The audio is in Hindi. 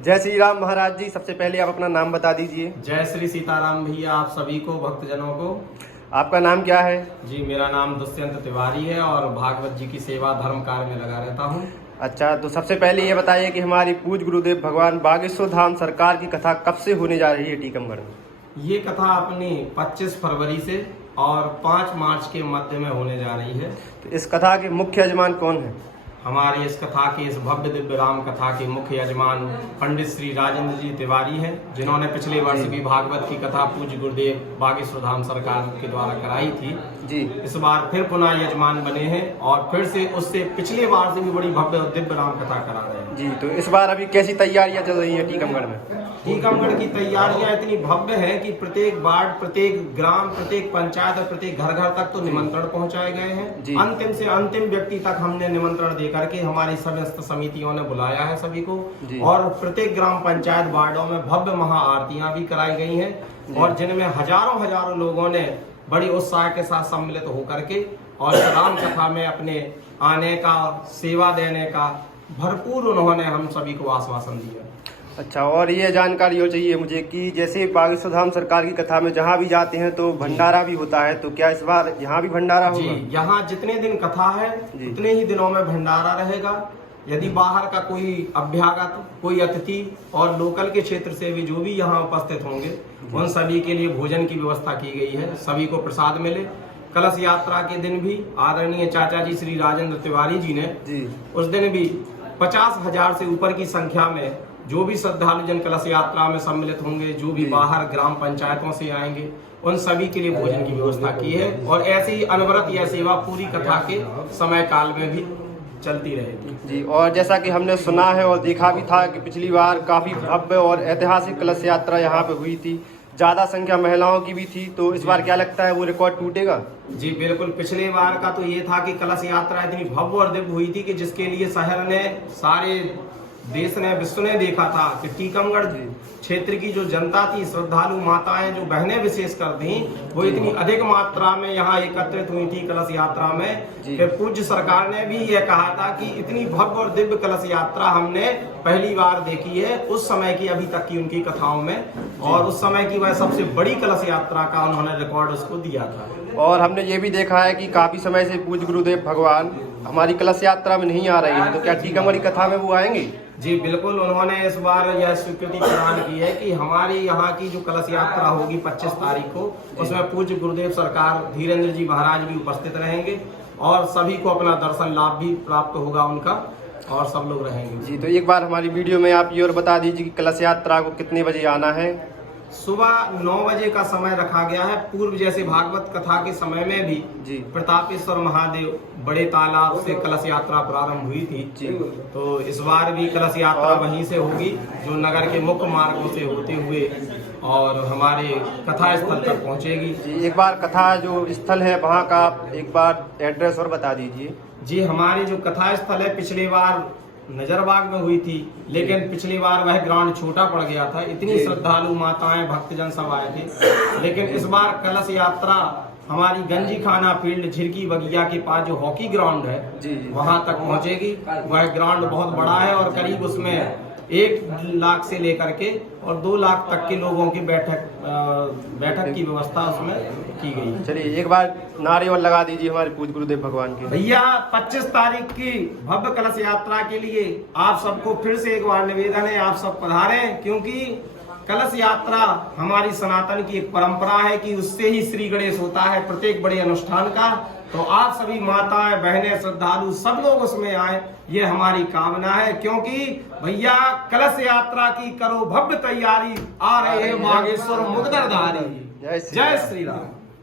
जय श्री राम महाराज जी। सबसे पहले आप अपना नाम बता दीजिए। जय श्री सीताराम भैया, आप सभी को, भक्तजनों को। आपका नाम क्या है? जी, मेरा नाम दुष्यंत तिवारी है और भागवत जी की सेवा धर्म कार्य में लगा रहता हूँ। अच्छा, तो सबसे पहले ये बताइए कि हमारी पूज्य गुरुदेव भगवान बागेश्वर धाम सरकार की कथा कब से होने जा रही है टीकमगढ़ में? ये कथा अपनी 25 फरवरी से और 5 मार्च के मध्य में होने जा रही है। तो इस कथा के मुख्य यजमान कौन है? हमारी इस कथा के, इस भव्य दिव्य राम कथा के मुख्य यजमान पंडित श्री राजेंद्र जी तिवारी हैं, जिन्होंने पिछले वर्ष भी भागवत की कथा पूज्य गुरुदेव बागेश्वर धाम सरकार के द्वारा कराई थी जी। इस बार फिर पुनः यजमान बने हैं और फिर से उससे पिछले बार से भी बड़ी भव्य और दिव्य राम कथा करा रहे हैं। जी, तो इस बार अभी कैसी तैयारियां चल रही हैं टीकमगढ़ में? टीकमगढ़ की तैयारियां इतनी भव्य हैं कि प्रत्येक वार्ड, प्रत्येक ग्राम, प्रत्येक पंचायत और प्रत्येक घर घर तक तो निमंत्रण पहुंचाए गए हैं। अंतिम से अंतिम व्यक्ति तक हमने निमंत्रण देकर के हमारी समस्त समितियों ने बुलाया है सभी को, और प्रत्येक ग्राम पंचायत वार्डों में भव्य महाआरतियां भी कराई गई हैं और जिनमें हजारों लोगों ने बड़ी उत्साह के साथ सम्मिलित होकर के और राम कथा में अपने आने का, सेवा देने का भरपूर उन्होंने हम सभी को आश्वासन दिया। अच्छा, और ये जानकारी हो चाहिए मुझे कि जैसे बागेश्वर धाम सरकार की कथा में जहाँ भी जाते हैं तो भंडारा भी होता है, तो क्या इस बार यहाँ भी भंडारा होगा? जी, यहाँ जितने दिन कथा है उतने ही दिनों में भंडारा रहेगा। यदि बाहर का कोई अभ्यागत, कोई अतिथि और लोकल के क्षेत्र से भी जो भी यहाँ उपस्थित होंगे उन सभी के लिए भोजन की व्यवस्था की गई है, सभी को प्रसाद मिले। कलश यात्रा के दिन भी आदरणीय चाचा जी श्री राजेंद्र तिवारी जी ने उस दिन भी 50,000 से ऊपर की संख्या में जो भी श्रद्धालु जन कलश यात्रा में सम्मिलित होंगे, जो भी बाहर ग्राम पंचायतों से आएंगे, उन सभी के लिए भोजन की व्यवस्था की है और ऐसी ही अनवरत यह सेवा पूरी कथा के समय काल में भी चलती रहेगी। जी, और जैसा कि हमने सुना है और देखा भी था कि पिछली बार काफी भव्य और ऐतिहासिक कलश यात्रा यहाँ पे हुई थी, ज्यादा संख्या महिलाओं की भी थी, तो इस बार क्या लगता है वो रिकॉर्ड टूटेगा? जी बिल्कुल, पिछले बार का तो ये था कि कलश यात्रा इतनी भव्य और दिव्य हुई थी कि जिसके लिए शहर ने, सारे देश ने, विश्व ने देखा था कि टीकमगढ़ क्षेत्र की जो जनता थी, श्रद्धालु माताएं, जो बहनें विशेष कर थी, वो इतनी अधिक मात्रा में यहाँ एकत्रित हुई थी कलश यात्रा में कि पूज्य सरकार ने भी यह कहा था कि इतनी भव्य और दिव्य कलश यात्रा हमने पहली बार देखी है उस समय की, अभी तक की उनकी कथाओं में, और उस समय की वह सबसे बड़ी कलश यात्रा का उन्होंने रिकॉर्ड उसको दिया था। और हमने ये भी देखा है कि काफी समय से पूज्य गुरुदेव भगवान हमारी कलश यात्रा में नहीं आ रही है, तो क्या टीकमगढ़ की कथा में वो आएंगे? जी बिल्कुल, उन्होंने इस बार यह स्वीकृति प्रदान की है कि हमारी यहाँ की जो कलश यात्रा होगी 25 तारीख को, उसमें पूज्य गुरुदेव सरकार धीरेन्द्र जी महाराज भी उपस्थित रहेंगे और सभी को अपना दर्शन लाभ भी प्राप्त होगा उनका, और सब लोग रहेंगे। जी, तो एक बार हमारी वीडियो में आप ये और बता दीजिए कि कलश यात्रा को कितने बजे आना है? सुबह 9 बजे का समय रखा गया है। पूर्व जैसे भागवत कथा के समय में भी प्रतापेश्वर महादेव बड़े तालाब से कलश यात्रा प्रारंभ हुई थी, तो इस बार भी कलश यात्रा वहीं से होगी, जो नगर के मुख्य मार्गों से होते हुए और हमारे कथा स्थल तक पहुंचेगी। एक बार कथा जो स्थल है वहाँ का एक बार एड्रेस और बता दीजिए। जी, हमारी जो कथा स्थल है पिछली बार नजरबाग में हुई थी, लेकिन पिछली बार वह ग्राउंड छोटा पड़ गया था, इतनी श्रद्धालु माताएं, भक्तजन सब आए थे। लेकिन इस बार कलश यात्रा हमारी गंजी खाना फील्ड, झिरकी बगिया के पास जो हॉकी ग्राउंड है वहां तक पहुंचेगी। वह ग्राउंड बहुत बड़ा है और करीब उसमें 1 लाख से लेकर के और 2 लाख तक के लोगों की बैठक की व्यवस्था उसमें की गई। चलिए एक बार नारे और लगा दीजिए हमारे पूज्य गुरुदेव भगवान के। भैया 25 तारीख की भव्य कलश यात्रा के लिए आप सबको फिर से एक बार निवेदन है, आप सब पधारें, क्योंकि कलश यात्रा हमारी सनातन की एक परंपरा है कि उससे ही श्री गणेश होता है प्रत्येक बड़े अनुष्ठान का। तो आप सभी माताएं, बहनें, श्रद्धालु सब लोग उसमें आए, ये हमारी कामना है, क्योंकि भैया कलश यात्रा की करो भव्य तैयारी, आ रहे हैं बागेश्वर मुगदरधारी। जय श्री राम।